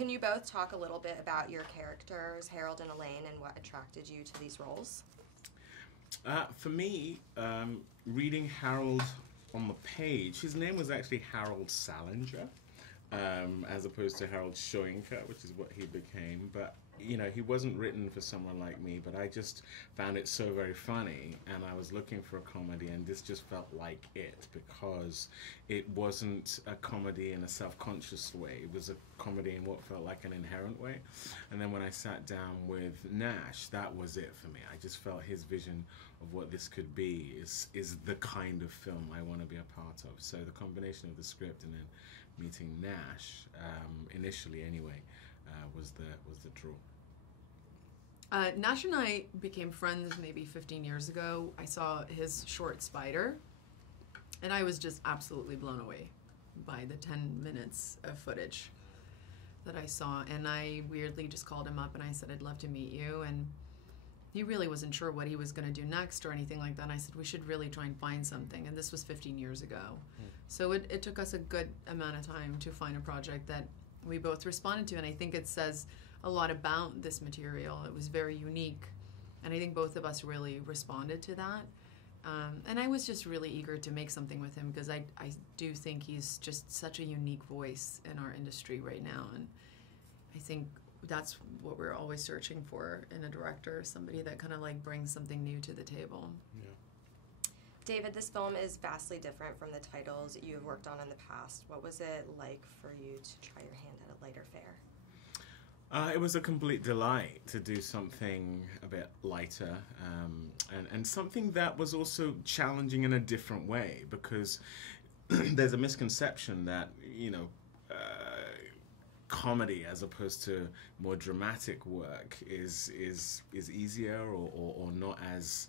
Can you both talk a little bit about your characters, Harold and Elaine, and what attracted you to these roles? For me, reading Harold on the page, his name was actually Harold Salinger, as opposed to Harold Schoenker, which is what he became. But, you know, he wasn't written for someone like me, but I just found it so very funny, and I was looking for a comedy, and this just felt like it, because it wasn't a comedy in a self-conscious way. It was a comedy in what felt like an inherent way. And then when I sat down with Nash, that was it for me. I just felt his vision of what this could be is the kind of film I want to be a part of. So the combination of the script and then meeting Nash, initially anyway, was the draw. Nash and I became friends maybe 15 years ago. I saw his short Spider, and I was just absolutely blown away by the 10 minutes of footage that I saw. And I weirdly just called him up and I said, I'd love to meet you. And he really wasn't sure what he was going to do next or anything like that. And I said, we should really try and find something. And this was 15 years ago. So it took us a good amount of time to find a project that we both responded to. And I think it says a lot about this material. It was very unique. And I think both of us really responded to that. And I was just really eager to make something with him because I do think he's just such a unique voice in our industry right now. And I think that's what we're always searching for in a director, somebody that kind of like brings something new to the table. Yeah. David, this film is vastly different from the titles you have worked on in the past. What was it like for you to try your hand at a lighter fare? It was a complete delight to do something a bit lighter, and something that was also challenging in a different way, because there's a misconception that, you know, comedy as opposed to more dramatic work is easier or not as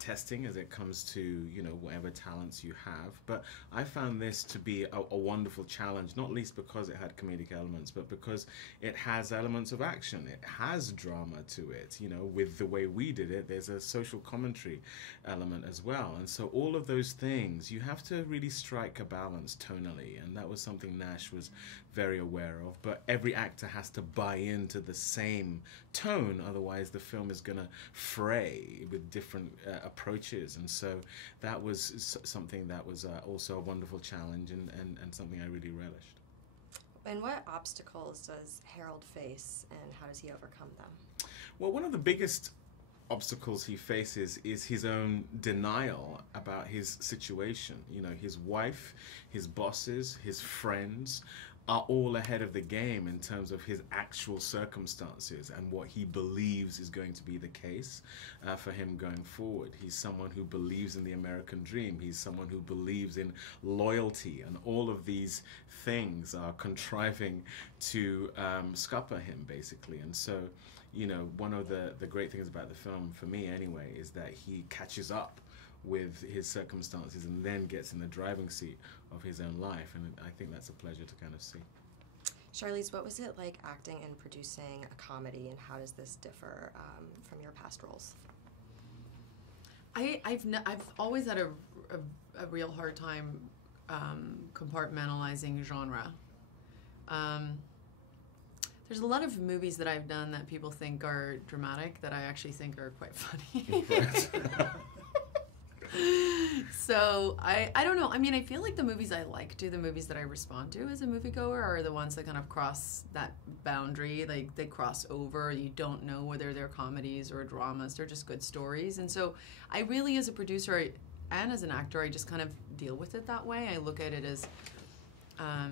testing as it comes to, you know, whatever talents you have. But I found this to be a wonderful challenge, not least because it had comedic elements, but because it has elements of action. It has drama to it. You know, with the way we did it, there's a social commentary element as well. And so all of those things, you have to really strike a balance tonally, and that was something Nash was very aware of. But every actor has to buy into the same tone, otherwise the film is going to fray with different approaches. And so that was something that was also a wonderful challenge and something I really relished. And what obstacles does Harold face, and how does he overcome them? Well, one of the biggest obstacles he faces is his own denial about his situation. You know, his wife, his bosses, his friends are all ahead of the game in terms of his actual circumstances and what he believes is going to be the case for him going forward. He's someone who believes in the American dream. He's someone who believes in loyalty, and all of these things are contriving to scupper him, basically. And so, you know, one of the great things about the film, for me anyway, is that he catches up with his circumstances and then gets in the driving seat of his own life, and I think that's a pleasure to kind of see. Charlize, what was it like acting and producing a comedy, and how does this differ from your past roles? I've always had a real hard time compartmentalizing genre. There's a lot of movies that I've done that people think are dramatic that I actually think are quite funny. So I don't know. I mean, I feel like the movies I like to, the movies that I respond to as a moviegoer, are the ones that kind of cross that boundary. Like, they cross over. You don't know whether they're comedies or dramas. They're just good stories. And so I really, as a producer and as an actor, I just kind of deal with it that way. I look at it as, I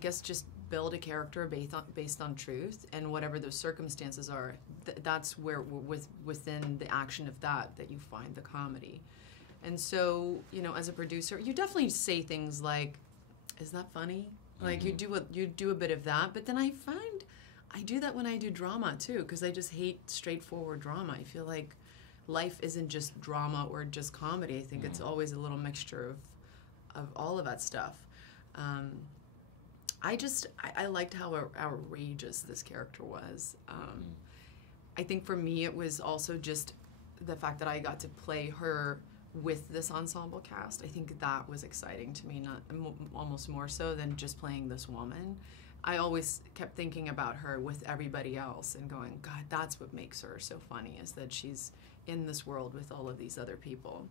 guess, just build a character based on truth, and whatever those circumstances are, that's where, within the action of that you find the comedy. And so, you know, as a producer, you definitely say things like, "Is that funny?" Like, you do a bit of that. But then I find I do that when I do drama too, because I just hate straightforward drama. I feel like life isn't just drama or just comedy. I think it's always a little mixture of all of that stuff. I liked how outrageous this character was. I think for me it was also just the fact that I got to play her with this ensemble cast. I think that was exciting to me, not almost more so than just playing this woman. I always kept thinking about her with everybody else and going, God, that's what makes her so funny, is that she's in this world with all of these other people.